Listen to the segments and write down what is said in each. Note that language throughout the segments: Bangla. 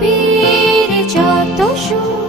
পৃথিবীর যত সুখ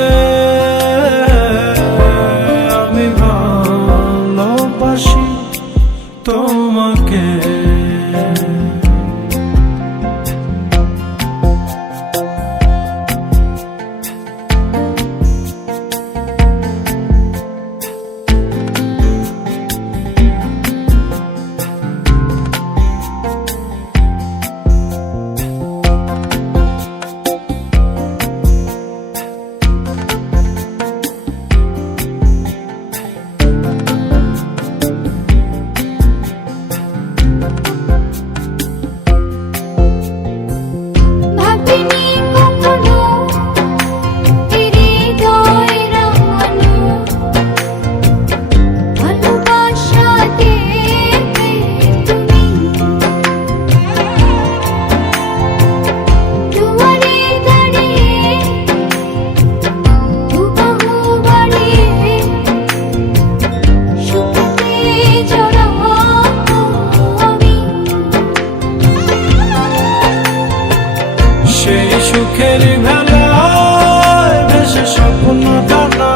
সেই সুখের ভেলায় ভেসে স্বপ্ন টানা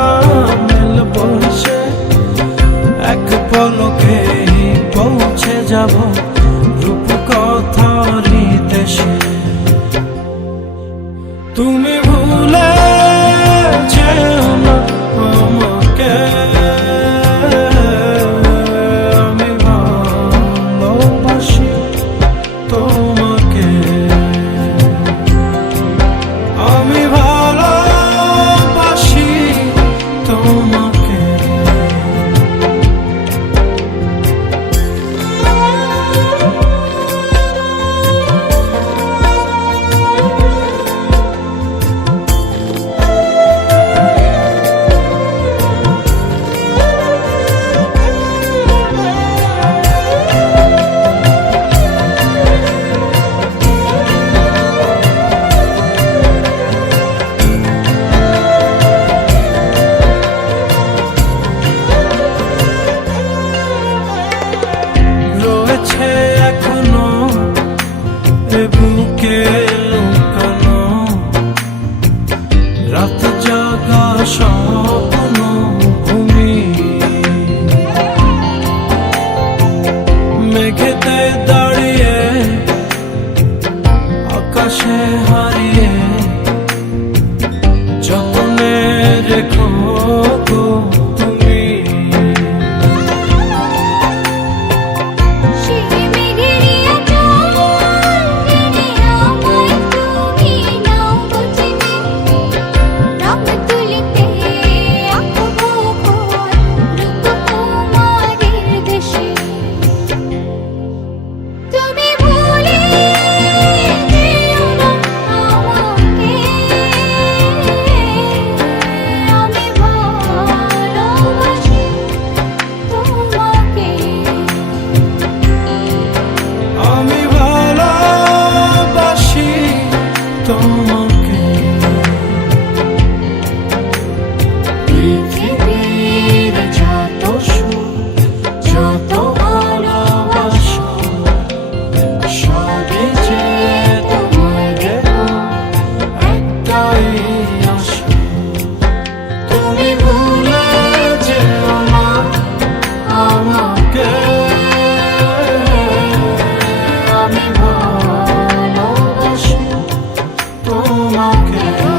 মেল পড়ছে। এক পলকে পৌঁছে যাব রূপ কথা নিতে সে তুমি to be tomar. Okay.